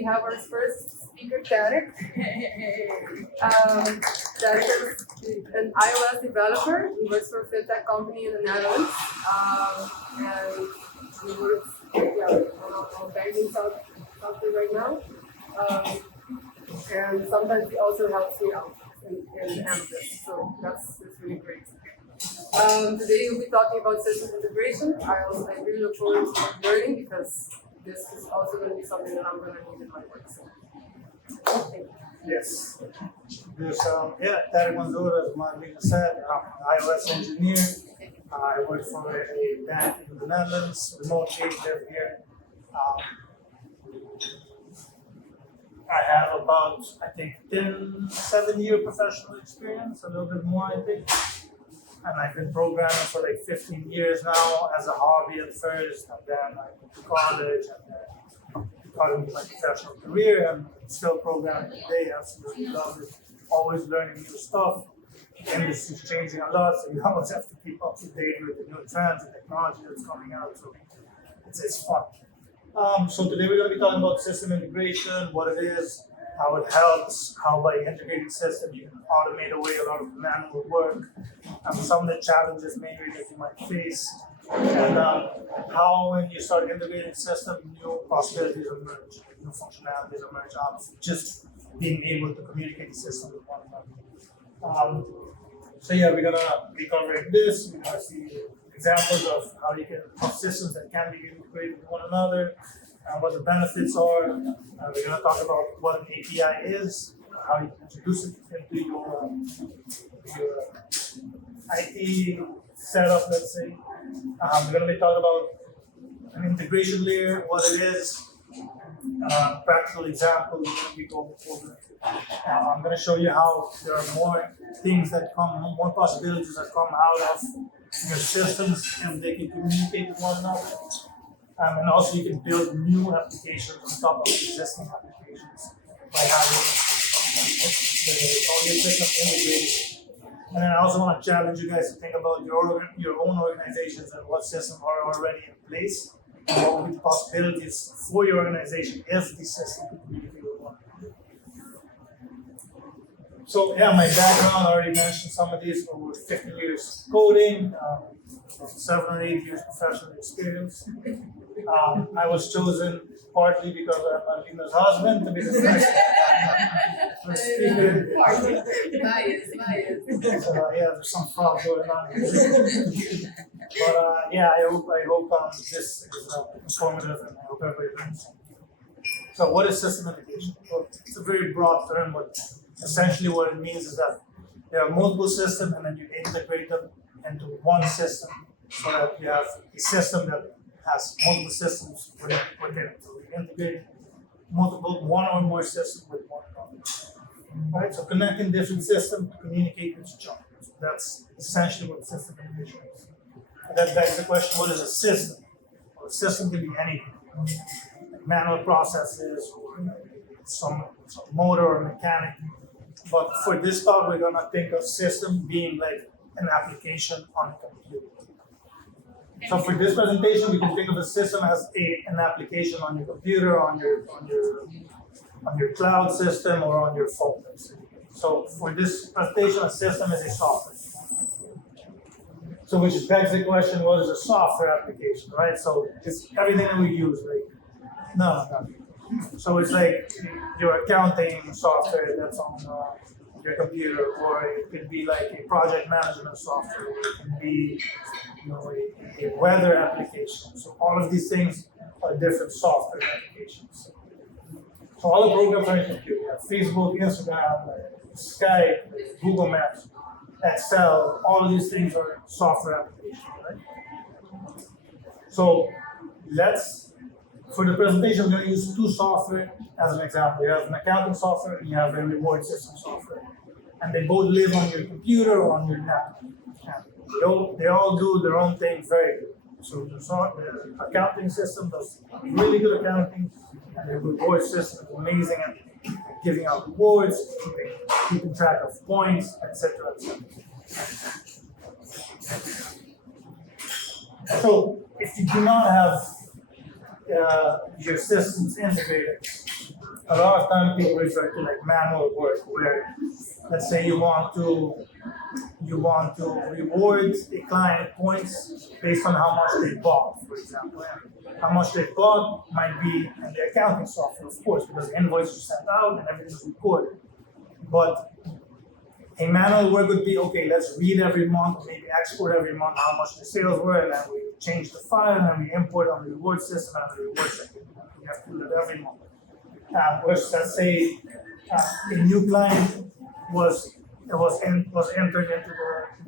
we have our first speaker, Terrick. Terrick is an iOS developer. He works for a fintech company in the Netherlands. And he works on banking software right now. And sometimes he also helps me out in Enovis. So that's really great. Today we'll be talking about system integration. I really look forward to learning because this is also going to be something that I'm going to need in my work. So, thank you. Yes. Terrick Mansur, as Marilinda said, I'm an iOS engineer. I work for a bank in the Netherlands, remotely live here. I have about, 7-year professional experience, a little bit more, I think. And I've been programming for like 15 years now as a hobby at first, and then I went to college, and then got into my professional career, and still programming today. Absolutely love it. Always learning new stuff. The industry's changing a lot, so you always have to keep up to date with the new trends and technology that's coming out. So it's fun. So today we're going to be talking about system integration, what it is, how it helps, how by integrating system you can automate away a lot of manual work, and some of the challenges maybe that you might face, and how when you start integrating system, new possibilities emerge, new functionalities emerge out of just being able to communicate the system with one another. We're going to be covering this. We're going to see examples of of systems that can be integrated with one another, and what the benefits are. We're going to talk about what an API is, how you introduce it into your IT setup, let's say. We're going to be talking about an integration layer, what it is, practical examples we're going to be going over. I'm going to show you how there are more things that come, more possibilities that come out of your systems and they can communicate with one another. And also you can build new applications on top of existing applications by having all your systems integrated. And then I also want to challenge you guys to think about your own organizations and what systems are already in place and what would be the possibilities for your organization if these systems can communicate with one another. So my background, I already mentioned some of these, over 50 years coding, 7 or 8 years professional experience. I was chosen partly because I'm Marilinda's husband to be the first speaker. Bias. So there's some fraud going on here. But I hope this is informative, and I hope everybody learns something. So what is system integration? Well, it's a very broad term, but essentially what it means is that there are multiple systems and then you integrate them into one system so that you have a system that has multiple systems within it. So we integrate one or more systems with one another. Right? So connecting different systems to communicate with each other. So that's essentially what system integration is. And that begs the question, what is a system? Well, a system can be anything. Like manual processes or some motor or mechanic. But for this part, we're going to think of system being like an application on a computer. So for this presentation, we can think of a system as an application on your computer, on your cloud system, or on your phone. So for this presentation, a system is a software. So which begs the question, what is a software application, right? So it's everything that we use, right? No. So it's like your accounting software that's on your computer, or it could be like a project management software, or it can be a weather application. So all of these things are different software applications. So all the programs are in your computer. You have Facebook, Instagram, Skype, Google Maps, Excel, all of these things are software applications, right? So for the presentation, we're going to use 2 software as an example. You have an accounting software and you have a reward system software. And they both live on your computer or on your laptop. They all do their own thing very good. So the accounting system does really good accounting, and the reward system is amazing at giving out rewards, keeping track of points, etc. So if you do not have your systems integrated, a lot of time people refer to like manual work, where let's say you want to reward a client points based on how much they bought, for example. And how much they bought might be in the accounting software, of course, because the invoices are sent out and everything is recorded. But a manual work would be, okay, let's read every month, maybe export every month how much the sales were, and then we change the file, and then we import on the reward system, and the reward system. We have to do that every month. Versus, let's say, a new client was entered into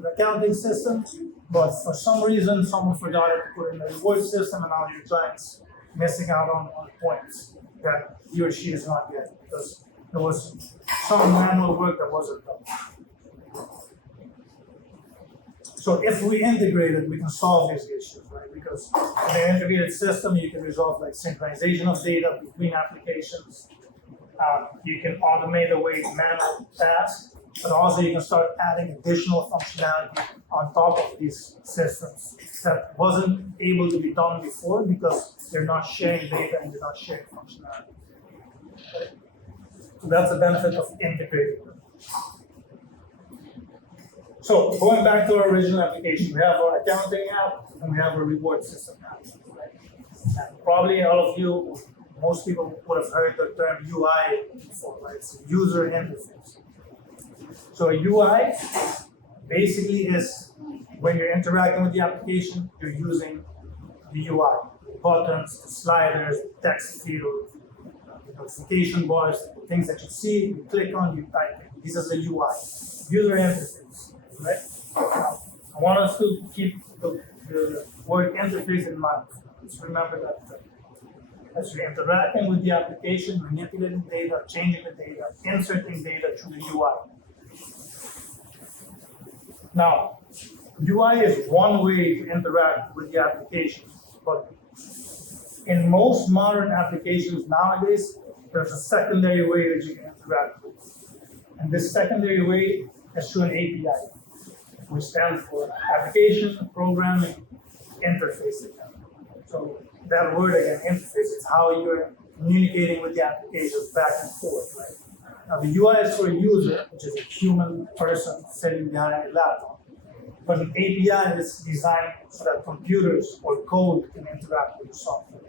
the accounting system, but for some reason, someone forgot to put in the reward system, and now your client's missing out on points that he or she is not getting because there was some manual work that wasn't done. So if we integrate it, we can solve these issues, right? Because in an integrated system, you can resolve like synchronization of data between applications. You can automate away manual tasks, but also you can start adding additional functionality on top of these systems that wasn't able to be done before because they're not sharing data and they're not sharing functionality. Right? So that's the benefit of integrating them. So going back to our original application, we have our accounting app and we have a reward system app. Right? And probably all of you, most people would have heard the term UI before, right? It's a user interface. So a UI basically is when you're interacting with the application, you're using the UI, the buttons, the sliders, the text field, the notification bars, the things that you see, you click on, you type in. This is the UI, user interface, right? I want us to keep the word interface in mind. Just remember that as you're interacting with the application, manipulating data, changing the data, inserting data through the UI. Now, UI is one way to interact with the application, but in most modern applications nowadays, there's a secondary way that you can interact with. And this secondary way is through an API, which stands for Application Programming Interface. So that word again, interface, is how you're communicating with the applications back and forth, right? Now the UI is for a user, which is a human person sitting behind a laptop. But an API is designed so that computers or code can interact with the software.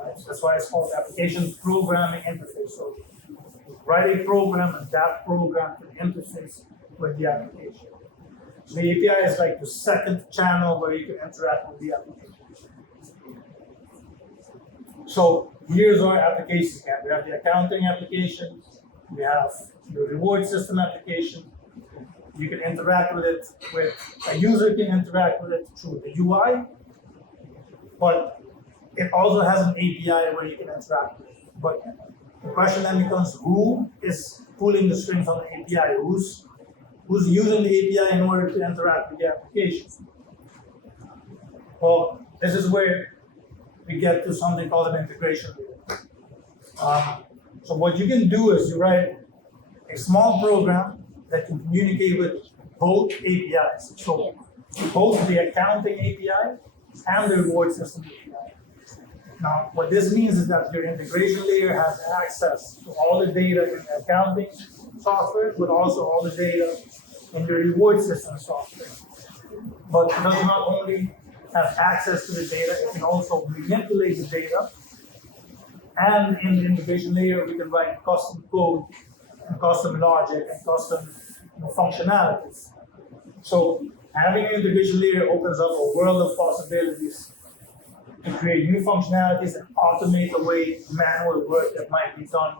Right? So that's why it's called Application Programming Interface. So you write a program and that program can interface with the application. So the API is like the second channel where you can interact with the application. So here's our applications again. We have the accounting application, we have the reward system application. You can interact with it a user can interact with it through the UI, but it also has an API where you can interact with it. But the question then becomes, who is pulling the strings on the API? Who's using the API in order to interact with the application? Well, this is where we get to something called an integration layer. So what you can do is you write a small program that can communicate with both APIs. So both the accounting API and the reward system API. Now, what this means is that your integration layer has access to all the data in the accounting software, but also all the data in your reward system software. But it does not only have access to the data, it can also manipulate the data. And in the integration layer, we can write custom code and custom logic and custom functionalities. So having an integration layer opens up a world of possibilities to create new functionalities and automate away manual work that might be done,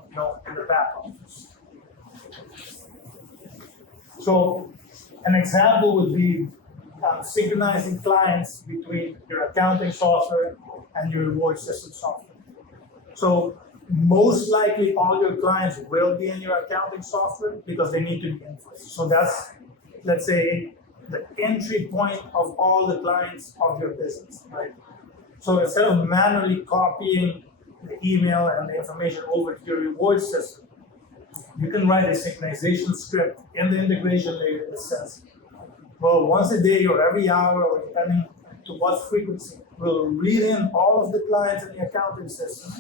in the back office. So an example would be synchronizing clients between your accounting software and your reward system software. So most likely all your clients will be in your accounting software because they need to be invoiced. So that's, let's say, the entry point of all the clients of your business, right? So instead of manually copying the email and the information over to your reward system, you can write a synchronization script in the integration layer that says, well, once a day or every hour, or depending to what frequency, we'll read in all of the clients in the accounting system,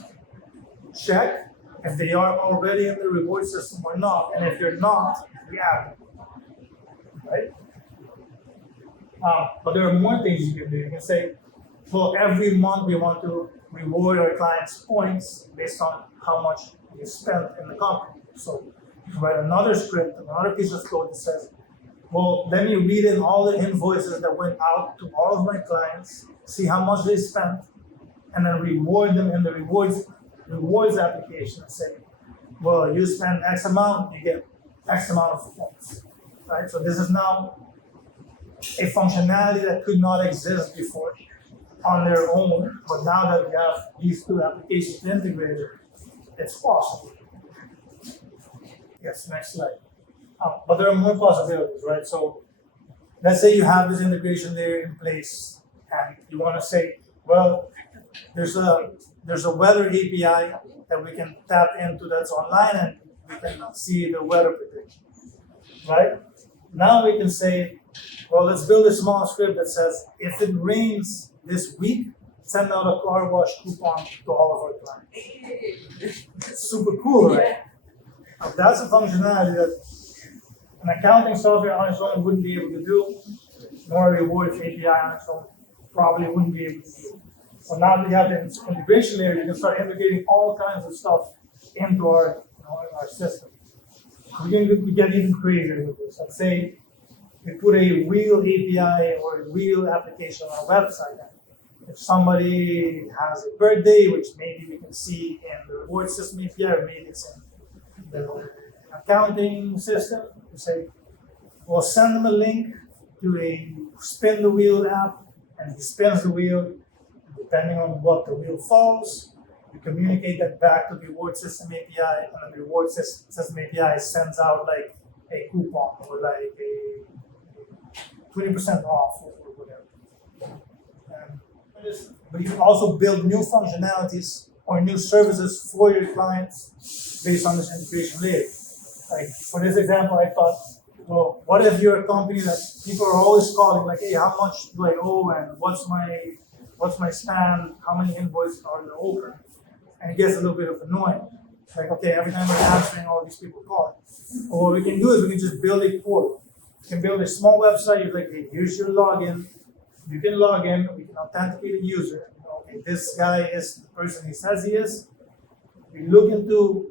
check if they are already in the reward system or not, and if they're not, we add them, right? But there are more things you can do. You can say, well, every month we want to reward our clients points based on how much you spent in the company. So you write another script, another piece of code that says, well, let me read in all the invoices that went out to all of my clients, see how much they spent, and then reward them in the rewards application and say, well, you spend X amount, you get X amount of points, right? So this is now a functionality that could not exist before on their own, but now that we have these two applications integrated, it's possible. Yes, next slide. But there are more possibilities, right? So let's say you have this integration layer in place, and you want to say, well, there's a weather API that we can tap into that's online, and we can see the weather prediction, right? Now we can say, well, let's build a small script that says, if it rains this week, send out a car wash coupon to all of our clients. It's super cool, right? Now, that's a functionality that an accounting software on its own wouldn't be able to do, nor a rewards API on its own probably wouldn't be able to do. So now that we have the integration layer, you can start integrating all kinds of stuff into our, in our system. We get even crazier with this. Let's say we put a real API or a real application on our website. If somebody has a birthday, which maybe we can see in the reward system API, or maybe it's in the accounting system, we say, we'll send them a link to a spin the wheel app, and he spins the wheel. Depending on what the wheel falls, you communicate that back to the reward system API, and then the reward system API sends out like a coupon or like a 20% off or whatever. But you can also build new functionalities or new services for your clients based on this integration layer. Like for this example, I thought, well, what if you're a company that people are always calling, like, hey, how much do I owe, and what's my stand, how many invoices are there open? And it gets a little bit of annoying. Like, okay, every time we're answering all these people calling. But what we can do is we can just build a portal. You can build a small website, you're like, hey, here's your login. You can log in, we can authenticate a user. Okay, this guy is the person he says he is. We look into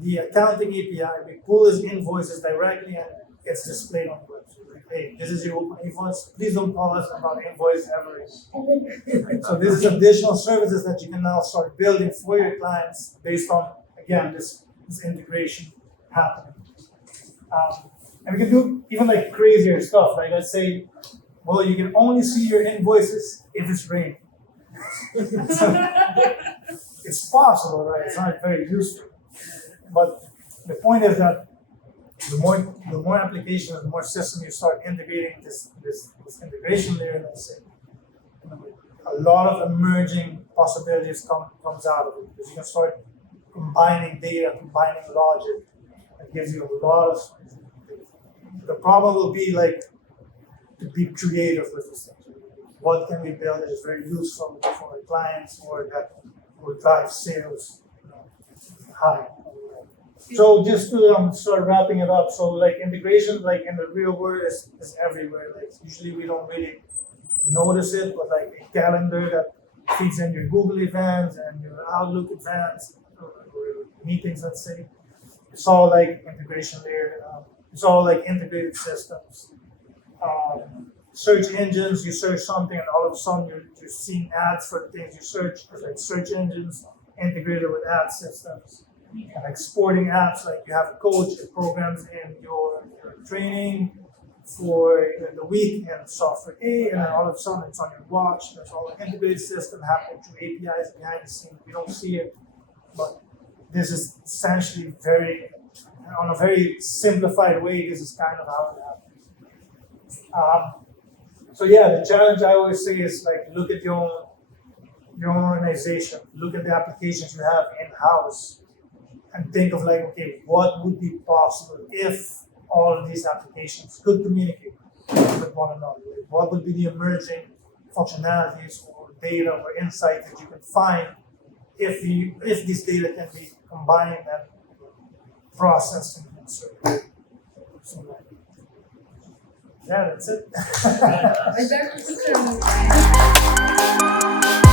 the accounting API, we pull his invoices directly, and it's displayed on the website. Like, hey, this is your open invoice. Please don't call us about invoice ever again. So this is additional services that you can now start building for your clients based on, again, this integration happening. And we can do even like crazier stuff. Like let's say, well, you can only see your invoices if it's raining. It's possible, right? It's not very useful. But the point is that the more applications, the more system you start integrating this integration layer, let's say, a lot of emerging possibilities comes out of it. Because you can start combining data, combining logic. It gives you a lot of. The problem will be like to be creative with this thing. What can we build that is very useful for our clients or that will drive sales high? So just to start wrapping it up, so like integration, like in the real world, is everywhere. Like usually we don't really notice it, but like a calendar that feeds in your Google events and your Outlook events or meetings, let's say. It's all like integration layer. It's all like integrated systems. Search engines, you search something and all of a sudden you're seeing ads for the things you search. There's like search engines integrated with ad systems. And exporting apps, like you have a coach that programs in your training for the week in software A, and then all of a sudden it's on your watch. There's all an integrated system happening through APIs behind the scenes. We don't see it, but this is essentially on a very simplified way, this is kind of how it happens. So yeah, the challenge I always say is like look at your own organization, look at the applications you have in-house, and think of like, okay, what would be possible if all of these applications could communicate with one another? Like, what would be the emerging functionalities or data or insight that you can find if this data can be combining that process in a certain way. So, yeah, that's it. I'd like to put